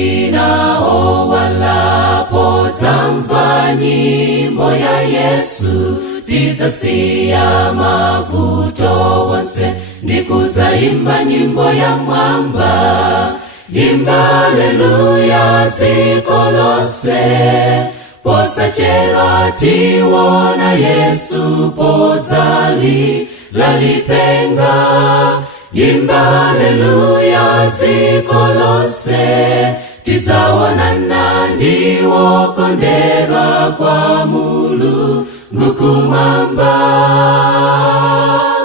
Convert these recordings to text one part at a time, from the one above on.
mawawinao walapo tamva nyimbo ya Yesu, tidzasiya mavuto wonse ndikudzaimba nyimbo ya mwamba. Imba haleluya dziko lonse, posachedwa tiwona Yesu podzali lalipenga. Imba haleluya dziko lonse, tidzaonana ndiwo kondedwa kwa Mulungu kumwamba.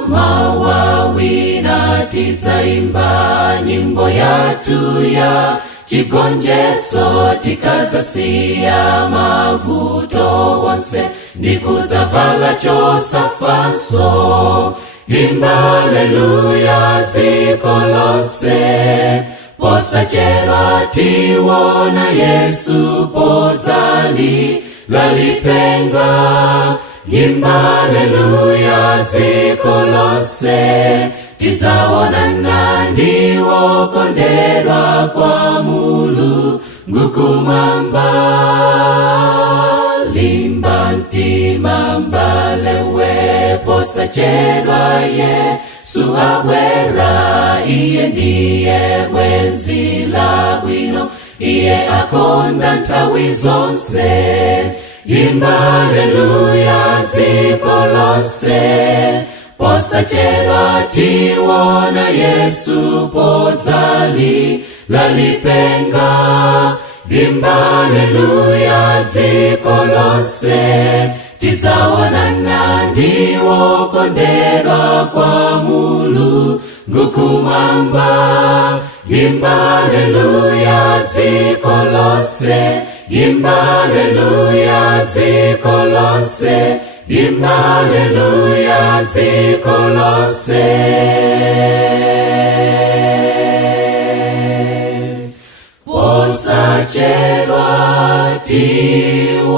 Mawawina tidzaimba nyimbo yatu ya chigonjetso, tikadzasiya mavuto wonse ndikudzavala chosafanso. Imba haleluya dziko lonse, posachedwa tiwona Yesu podzali lalipenga. Imba haleluya dziko lonse, tidzaonana ndiwo kondedwa kwa Mulungu kumwamba. Limba mtima mbalewe, posachedwa Yesu abwela. Iye ndiye bwenzi labwino, iye akonda nthawi zonse. Imba haleluya dziko lonse, posachedwa tiwona Yesu podzali lalipenga. Imba haleluya dziko lonse, tidzaonana ndiwo kondedwa kwa Mulungu kumwamba. Imba haleluya dziko lonse, imba haleluya dziko lonse, imba haleluya dziko lonse. Posachedwa tiwona